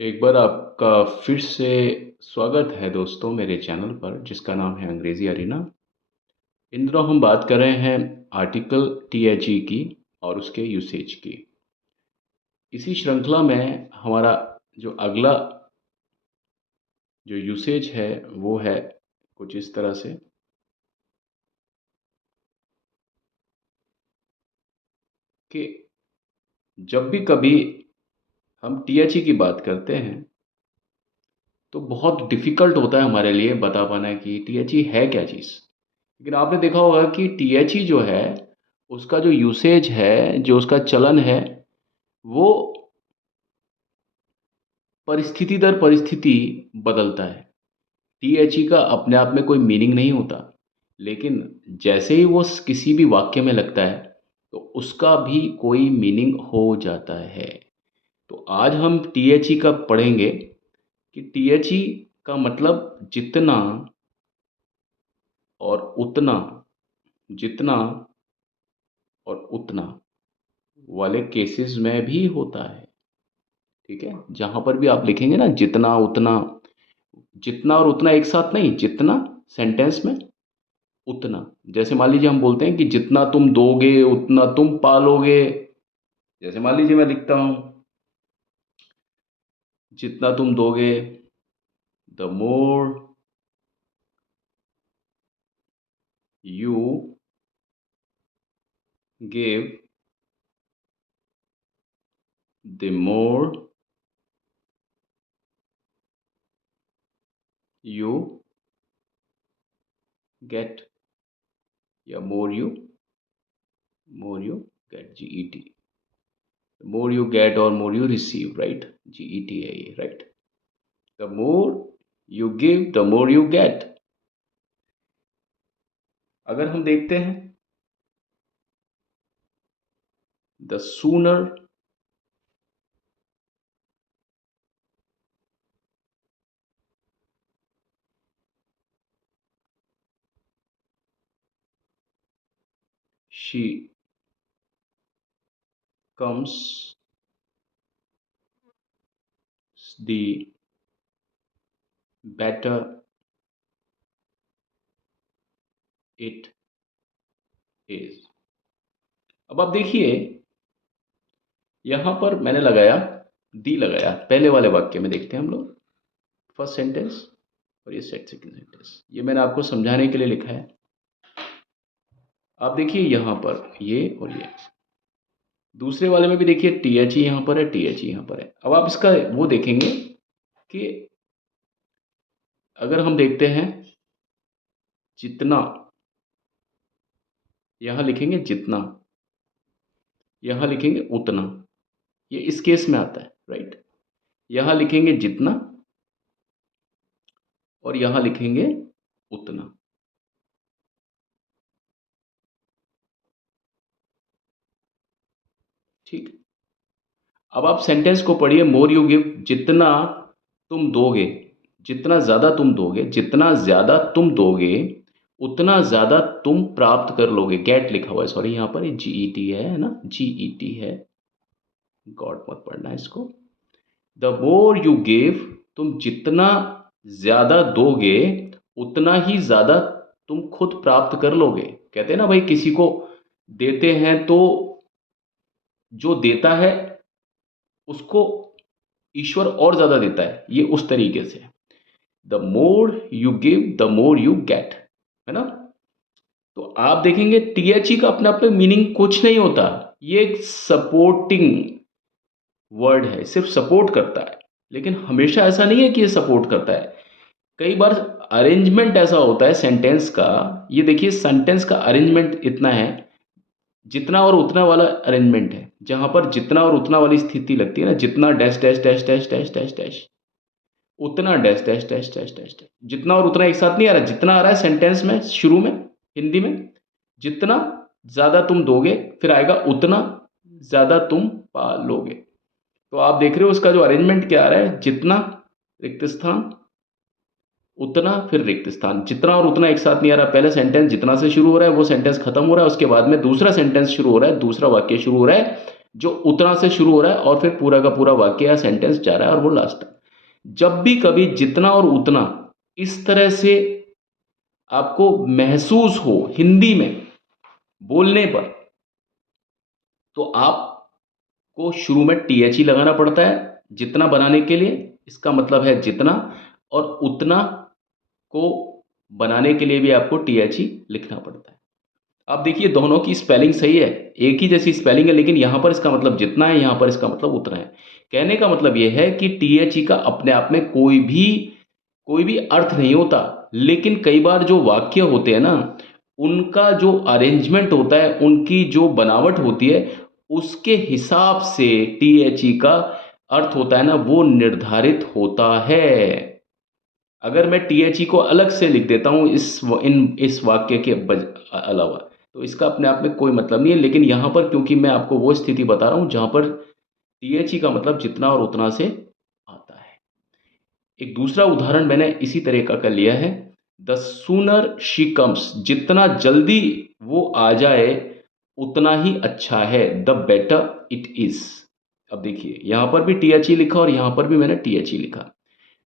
एक बार आपका फिर से स्वागत है दोस्तों मेरे चैनल पर जिसका नाम है अंग्रेजी अरीना। इन दिनों हम बात कर रहे हैं आर्टिकल टीएचई की और उसके यूसेज की। इसी श्रृंखला में हमारा जो अगला जो यूसेज है वो है कुछ इस तरह से कि जब भी कभी हम टीएचई की बात करते हैं तो बहुत डिफ़िकल्ट होता है हमारे लिए बता पाना कि टीएचई है क्या चीज़। लेकिन आपने देखा होगा कि टीएचई जो है, उसका जो यूसेज है, जो उसका चलन है, वो परिस्थिति दर परिस्थिति बदलता है। टीएचई का अपने आप में कोई मीनिंग नहीं होता, लेकिन जैसे ही वो किसी भी वाक्य में लगता है, तो उसका भी कोई मीनिंग हो जाता है। तो आज हम टीएचई का पढ़ेंगे कि टीएचई का मतलब जितना और उतना, जितना और उतना वाले केसेस में भी होता है। ठीक है? जहाँ पर भी आप लिखेंगे ना जितना, उतना, जितना और उतना एक साथ नहीं, जितना सेंटेंस में, उतना। जैसे मान लीजिए हम बोलते हैं कि जितना तुम दोगे उतना तुम पालोगे। जैसे मान लीजिए मैं लिखता हूँ जितना तुम दोगे, the more you give, the more you get, या more you get, G E T. More you get और more you receive, right? GET है ये, right? The more you give the more you get. अगर हम देखते हैं the sooner she comes, the better it is। अब आप देखिए, यहां पर मैंने लगाया, दी लगाया पहले वाले वाक्य में। देखते हैं हम लोग फर्स्ट सेंटेंस और ये सेकंड सेंटेंस, ये मैंने आपको समझाने के लिए लिखा है। आप देखिए यहां पर ये और ये, दूसरे वाले में भी देखिए टीएच ही यहां पर है, टीएच ही यहां पर है। अब आप इसका वो देखेंगे कि अगर हम देखते हैं जितना, यहां लिखेंगे जितना, यहां लिखेंगे उतना, ये इस केस में आता है, राइट? यहां लिखेंगे जितना और यहां लिखेंगे उतना। ठीक। अब आप सेंटेंस को पढ़िए, मोर यू गिव, जितना तुम दोगे, जितना ज़्यादा तुम दोगे, जितना ज़्यादा तुम दोगे उतना ज़्यादा तुम प्राप्त कर लोगे। गेट लिखा हुआ है, सॉरी, यहाँ पर जीईटी है ना, जीईटी है, गॉड मत पढ़ना इसको। द मोर यू गिव, तुम जितना ज़्यादा दोगे उतना ही ज़्यादा तुम खुद प्राप्त कर लोगे। कहते हैं ना भाई, किसी को देते हैं तो जो देता है उसको ईश्वर और ज़्यादा देता है, ये उस तरीके से। The more you give the more you gate, है ना? तो आप देखेंगे टीएचई का अपने आप में मीनिंग कुछ नहीं होता, ये एक सपोर्टिंग वर्ड है, सिर्फ सपोर्ट करता है। लेकिन हमेशा ऐसा नहीं है कि ये सपोर्ट करता है। कई बार अरेंजमेंट ऐसा होता है सेंटेंस का, ये देखिए सेंटेंस का अरेंजमेंट इतना है, जितना और उतना वाला अरेंजमेंट है, जहां पर जितना और उतना वाली स्थिति लगती है ना, जितना dash dash dash dash dash dash dash, उतना dash dash dash dash dash dash, जितना और उतना एक साथ नहीं आ रहा। जितना आ रहा है सेंटेंस में शुरू में, हिंदी में, जितना ज़्यादा तुम दोगे, फिर आएगा उतना ज़्यादा तुम पालोगे। तो आप देख रहे हो उसका जो अरेंजमेंट क्या आ रहा है, जितना, रिक्त स्थान, उतना, फिर रिक्त स्थान। जितना और उतना एक साथ नहीं आ रहा। पहले सेंटेंस जितना से शुरू हो रहा है, वो सेंटेंस खत्म हो रहा है, उसके बाद में दूसरा सेंटेंस शुरू हो रहा है, दूसरा वाक्य शुरू हो रहा है जो उतना से शुरू हो रहा है और फिर पूरा का पूरा वाक्य या सेंटेंस जा रहा है और वो लास्ट तक। जब भी कभी जितना और उतना इस तरह से आपको महसूस हो हिंदी में बोलने पर, तो आपको शुरू में टीएचई लगाना पड़ता है जितना बनाने के लिए। इसका मतलब है जितना, और उतना को बनाने के लिए भी आपको टीएचई लिखना पड़ता है। अब देखिए दोनों की स्पेलिंग सही है, एक ही जैसी स्पेलिंग है, लेकिन यहाँ पर इसका मतलब जितना है, यहाँ पर इसका मतलब उतना है। कहने का मतलब ये है कि टीएचई का अपने आप में कोई भी अर्थ नहीं होता, लेकिन कई बार जो वाक्य होते हैं ना, उनका जो अरेंजमेंट होता है, उनकी जो बनावट होती है, उसके हिसाब से टीएचई का अर्थ होता है ना, वो निर्धारित होता है। अगर मैं टीएचई को अलग से लिख देता हूँ इस वाक्य के अलावा, तो इसका अपने आप में कोई मतलब नहीं है। लेकिन यहाँ पर क्योंकि मैं आपको वो स्थिति बता रहा हूँ जहाँ पर टीएचई का मतलब जितना और उतना से आता है। एक दूसरा उदाहरण मैंने इसी तरह का कर लिया है, द सूनर शी कम्स, जितना जल्दी वो आ जाए उतना ही अच्छा है, द बेटर इट इज। अब देखिए यहाँ पर भी टीएचई लिखा और यहाँ पर भी मैंने टीएचई लिखा।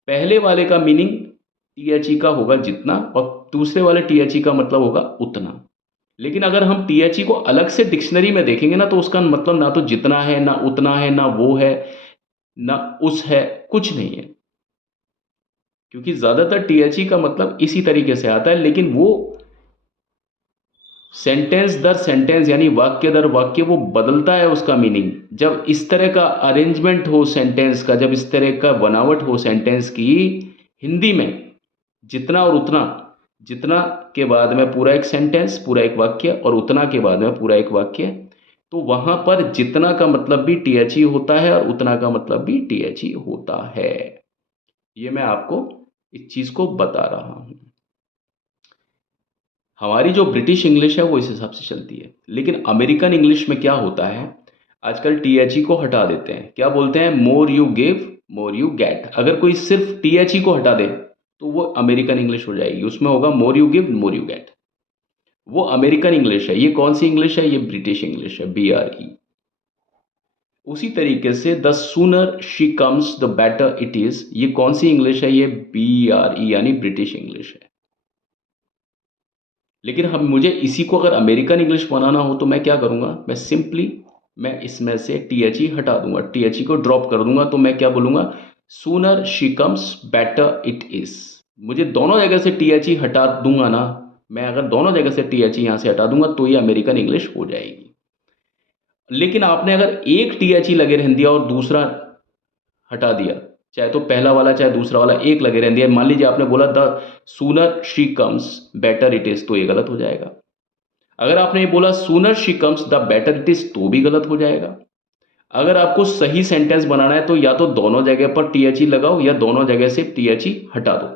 पहले वाले का मीनिंग टीएचई का होगा जितना, और दूसरे वाले टीएचई का मतलब होगा उतना। लेकिन अगर हम टीएचई को अलग से डिक्शनरी में देखेंगे ना, तो उसका मतलब ना तो जितना है, ना उतना है, ना वो है, ना उस है, कुछ नहीं है। क्योंकि ज़्यादातर टीएचई का मतलब इसी तरीके से आता है, लेकिन वो सेंटेंस दर सेंटेंस यानी वाक्य दर वाक्य वो बदलता है उसका मीनिंग। जब इस तरह का अरेंजमेंट हो सेंटेंस का, जब इस तरह का बनावट हो सेंटेंस की हिंदी में, जितना और उतना, जितना के बाद में पूरा एक सेंटेंस, पूरा एक वाक्य, और उतना के बाद में पूरा एक वाक्य, तो वहाँ पर जितना का मतलब भी टीएचई होता है और उतना का मतलब भी टीएचई होता है। ये मैं आपको इस चीज़ को बता रहा हूँ। हमारी जो ब्रिटिश इंग्लिश है वो इस हिसाब से चलती है, लेकिन अमेरिकन इंग्लिश में क्या होता है, आजकल टीएचई को हटा देते हैं। क्या बोलते हैं, मोर you give more you get. अगर कोई सिर्फ टीएचई को हटा दे तो वो अमेरिकन इंग्लिश हो जाएगी, उसमें होगा मोर you give more you gate. वो अमेरिकन इंग्लिश है। ये कौन सी इंग्लिश है, ये ब्रिटिश इंग्लिश है, BRE। उसी तरीके से the sooner she comes the better it is, ये कौन सी इंग्लिश है, ये BRE यानी ब्रिटिश इंग्लिश है। लेकिन हम मुझे इसी को अगर अमेरिकन इंग्लिश बनाना हो तो मैं क्या करूँगा, मैं इसमें से टीएचई हटा दूंगा, टीएचई को ड्रॉप कर दूंगा। तो मैं क्या बोलूँगा, sooner she comes better it is. मुझे दोनों जगह से टीएचई हटा दूंगा ना, मैं अगर दोनों जगह से टीएचई यहाँ से हटा दूंगा तो ये अमेरिकन इंग्लिश हो जाएगी। लेकिन आपने अगर एक टीएचई लगे रहने दिया और दूसरा हटा दिया, चाहे तो पहला वाला चाहे दूसरा वाला एक लगे रहने दिया, मान लीजिए आपने बोला the sooner she comes better it is, तो ये गलत हो जाएगा। अगर आपने ये बोला sooner she comes the better it is, तो भी गलत हो जाएगा। अगर आपको सही सेंटेंस बनाना है तो या तो दोनों जगह पर टीएचई लगाओ या दोनों जगह से टीएचई हटा दो।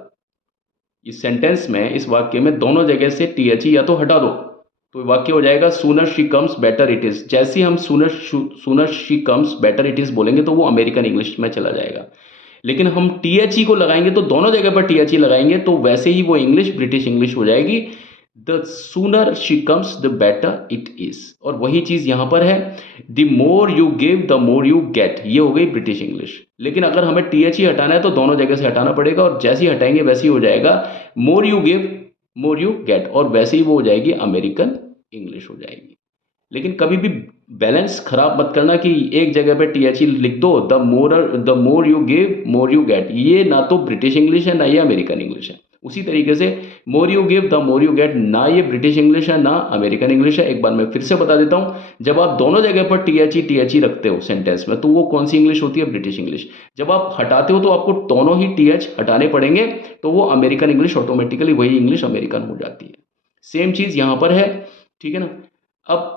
इस सेंटेंस में, इस वाक्य में दोनों जगह से टीएचई या तो हटा दो, तो वाक्य हो जाएगा sooner she comes better it is. जैसे ही हम sooner she comes better it is बोलेंगे तो वो अमेरिकन इंग्लिश में चला जाएगा। लेकिन हम टीएचई को लगाएंगे तो दोनों जगह पर टीएचई लगाएंगे तो वैसे ही वो इंग्लिश ब्रिटिश इंग्लिश हो जाएगी। The sooner she comes the better it is. और वही चीज़ यहाँ पर है, the more you give the more you gate, ये हो गई ब्रिटिश इंग्लिश। लेकिन अगर हमें टीएचई हटाना है तो दोनों जगह से हटाना पड़ेगा, और जैसे ही हटाएंगे वैसे ही हो जाएगा मोर you give more you get, और वैसे ही वो हो जाएगी अमेरिकन इंग्लिश हो जाएगी। लेकिन कभी भी बैलेंस खराब मत करना कि एक जगह पे टीएचई लिख दो, the more you give more you gate, ये ना तो ब्रिटिश इंग्लिश है ना ये अमेरिकन इंग्लिश है। उसी तरीके से मोर you give the more you gate, ना ये ब्रिटिश इंग्लिश है ना अमेरिकन इंग्लिश है। एक बार मैं फिर से बता देता हूँ, जब आप दोनों जगह पर टीएचई रखते हो सेंटेंस में तो वो कौन सी इंग्लिश होती है, ब्रिटिश इंग्लिश। जब आप हटाते हो तो आपको दोनों ही टीएच हटाने पड़ेंगे, तो वो अमेरिकन इंग्लिश, ऑटोमेटिकली वही इंग्लिश अमेरिकन हो जाती है। सेम चीज़ यहाँ पर है, ठीक है ना। अब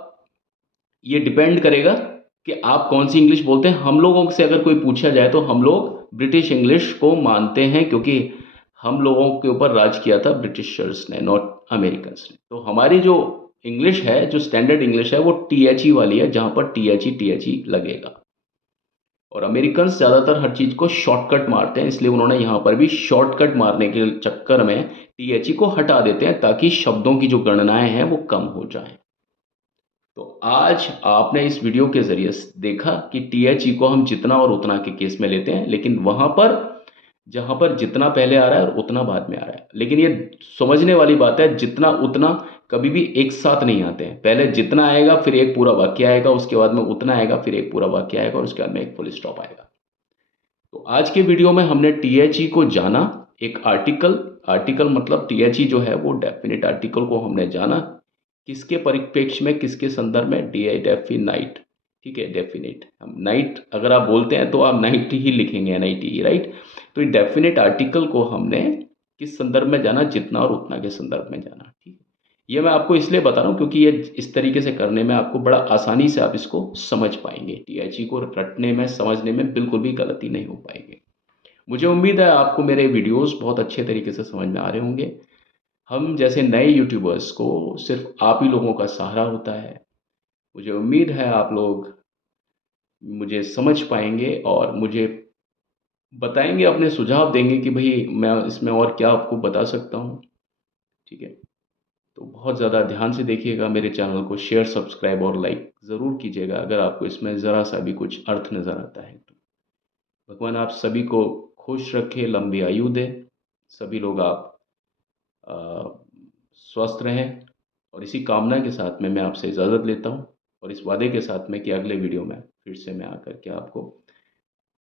ये डिपेंड करेगा कि आप कौन सी इंग्लिश बोलते हैं। हम लोगों से अगर कोई पूछा जाए तो हम लोग ब्रिटिश इंग्लिश को मानते हैं, क्योंकि हम लोगों के ऊपर राज किया था ब्रिटिशर्स ने, नॉट अमेरिकन्स ने। तो हमारी जो इंग्लिश है, जो स्टैंडर्ड इंग्लिश है, वो टीएचई वाली है, जहाँ पर टीएचई लगेगा। और अमेरिकन्स ज़्यादातर हर चीज़ को शॉर्टकट मारते हैं, इसलिए उन्होंने यहाँ पर भी शॉर्टकट मारने के चक्कर में टीएचई को हटा देते हैं ताकि शब्दों की जो गणनाएं हैं वो कम हो जाएं। तो आज आपने इस वीडियो के ज़रिए देखा कि THE को हम जितना और उतना के केस में लेते हैं, लेकिन वहाँ पर जहाँ पर जितना पहले आ रहा है और उतना बाद में आ रहा है। लेकिन ये समझने वाली बात है, जितना उतना कभी भी एक साथ नहीं आते हैं। पहले जितना आएगा, फिर एक पूरा वाक्य आएगा, उसके बाद में उतना आएगा, फिर एक पूरा वाक्य आएगा और उसके बाद में एक फुल स्टॉप आएगा। तो आज के वीडियो में हमने THE को जाना, एक आर्टिकल, आर्टिकल मतलब THE जो है वो डेफिनेट आर्टिकल को हमने जाना, किसके परिप्रेक्ष्य में, किसके संदर्भ में, डेफिनाइट, ठीक है, डेफिनेट। हम नाइट अगर आप बोलते हैं तो आप नाइट ही लिखेंगे, NITE, राइट। तो ये डेफिनेट आर्टिकल को हमने किस संदर्भ में जाना, जितना और उतना के संदर्भ में जाना, ठीक है। ये मैं आपको इसलिए बता रहा हूँ क्योंकि ये इस तरीके से करने में आपको बड़ा आसानी से आप इसको समझ पाएंगे। THE को रटने में, समझने में बिल्कुल भी गलती नहीं हो पाएगी। मुझे उम्मीद है आपको मेरे वीडियोस बहुत अच्छे तरीके से समझ में आ रहे होंगे। हम जैसे नए यूट्यूबर्स को सिर्फ आप ही लोगों का सहारा होता है। मुझे उम्मीद है आप लोग मुझे समझ पाएंगे और मुझे बताएंगे, अपने सुझाव देंगे कि भाई मैं इसमें और क्या आपको बता सकता हूँ, ठीक है। तो बहुत ज़्यादा ध्यान से देखिएगा, मेरे चैनल को शेयर, सब्सक्राइब और लाइक ज़रूर कीजिएगा अगर आपको इसमें ज़रा सा भी कुछ अर्थ नज़र आता है तो। भगवान आप सभी को खुश रखे, लंबी आयु दे, सभी लोग आप अ, स्वस्थ रहें, और इसी कामना के साथ में मैं आपसे इजाज़त लेता हूँ, और इस वादे के साथ में कि अगले वीडियो में फिर से मैं आकर के आपको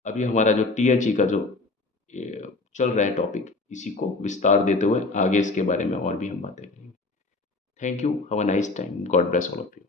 अभी हमारा जो THE का जो ये चल रहा है टॉपिक, इसी को विस्तार देते हुए आगे इसके बारे में और भी हम बातें करेंगे। Thank you, have a nice time, God bless all of you.